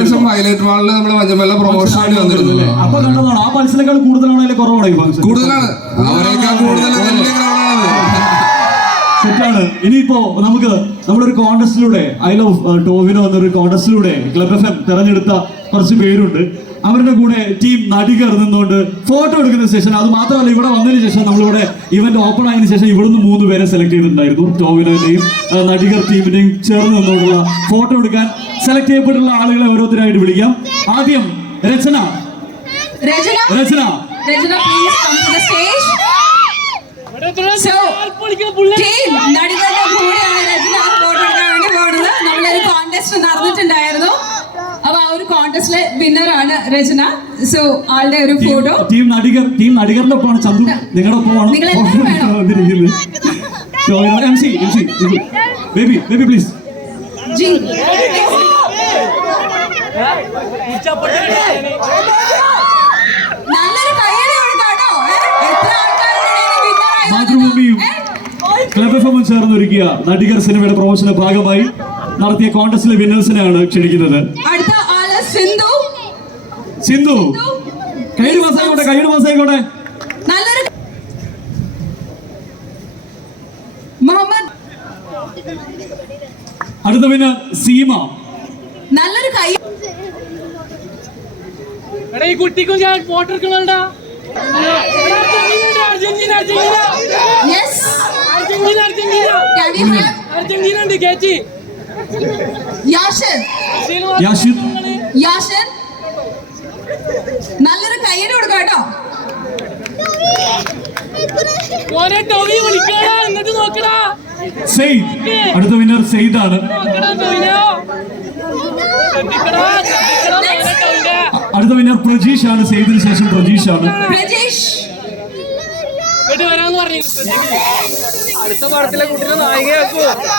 ശേഷം ഹൈലൈറ്റ് വാളിൽ നമ്മുടെ മഞ്ഞമല്ല പ്രൊമോഷൻ വേണ്ടി വന്നിരുന്നു. അപ്പൊ കണ്ടതാണ് ആ കൂടുതലാണോ കുറവാണോ കൂടുതലാണ്. അവരെക്കാൾ കൂടുതൽ. സെറ്റാണ് ഇനിയിപ്പോ നമുക്ക് നമ്മളൊരു കോൺടെസ്റ്റിലൂടെ ഐ ലവ് ടോവിനോ എന്നൊരു കോൺടെസ്റ്റിലൂടെ ക്ലബ് എഫ് എം തെരഞ്ഞെടുത്ത കുറച്ച് പേരുണ്ട്. അവരുടെ കൂടെ ടീം നടികർ നിന്നുകൊണ്ട് ഫോട്ടോ എടുക്കുന്ന സെഷൻ അത് മാത്രമല്ല ഇവിടെ വന്നതിന് ശേഷം നമ്മളിവിടെ ഇവന്റ് ഓപ്പൺ ആയതിനു ശേഷം ഇവിടുന്ന് മൂന്ന് പേരെ സെലക്ട് ചെയ്തിട്ടുണ്ടായിരുന്നു. ടോവിനോന്റെയും നടികർ ടീമിന്റെയും ചേർന്ന് നിന്നുകൊണ്ടുള്ള ഫോട്ടോ എടുക്കാൻ സെലക്ട് ചെയ്യപ്പെട്ടുള്ള ആളുകളെ ഓരോരുത്തരായിട്ട് വിളിക്കാം. ആദ്യം രചന. രചന. രചന. ആ വിന്നർ ആണ് രചന. സോ ആളുടെ ഒരു ഫോട്ടോ ടീം നടികർ ടീം നടികരുടെ ഒപ്പമാണ് ചന്തു നിങ്ങളുടെ ഒപ്പമാണ് M C M C baby baby please ji. നല്ലൊരു കയ്യടി കൊടുക്കാട്ടോ എത്ര? ക്ലബ് നടികർ സിനിമയുടെ പ്രൊമോഷന്റെ ഭാഗമായി നടത്തിയ കോണ്ടസ്റ്റിലെ വിന്നേഴ്സിനെയാണ് ക്ഷണിക്കുന്നത്. സിന്ധു? സിന്ധു. കയ്യിൽ മാസായിക്കോട്ടെ കയ്യിൽ മാസായിക്കോട്ടെ നല്ലൊരു മുഹമ്മദ്. അടുത്ത പിന്നെ സീമ. നല്ലൊരു കൈ എടാ ഈ കുട്ടിക്കും ഞാൻ water എടുക്കണോണ്ടാ Argentina Argentina yes Argentina Argentina. Argentina ഉണ്ട് കേച്ചി. യാഷൻ. യാഷിർ യാഷൻ നല്ലൊരു കയ്യടി കൊടുക്കാം കേട്ടോ. മോനെ ടോവി വിളിക്കടാ എന്നിട്ട് നോക്കടാ. സെയ്ദ് അടുത്ത വിന്നർ സെയ്ദ് ആണ് നോക്കടാ ടോവിനോ ശ്രദ്ധിക്കടാ ശ്രദ്ധിക്കടാ മോനെ ടോവിന്റെ അടുത്ത വിന്നർ പ്രജീഷ് ആണ് സെയ്ദിന് ശേഷം പ്രജീഷ്. ആണ് അടുത്ത പടത്തിലെ കുട്ടീനെ നായികയാക്കൂ.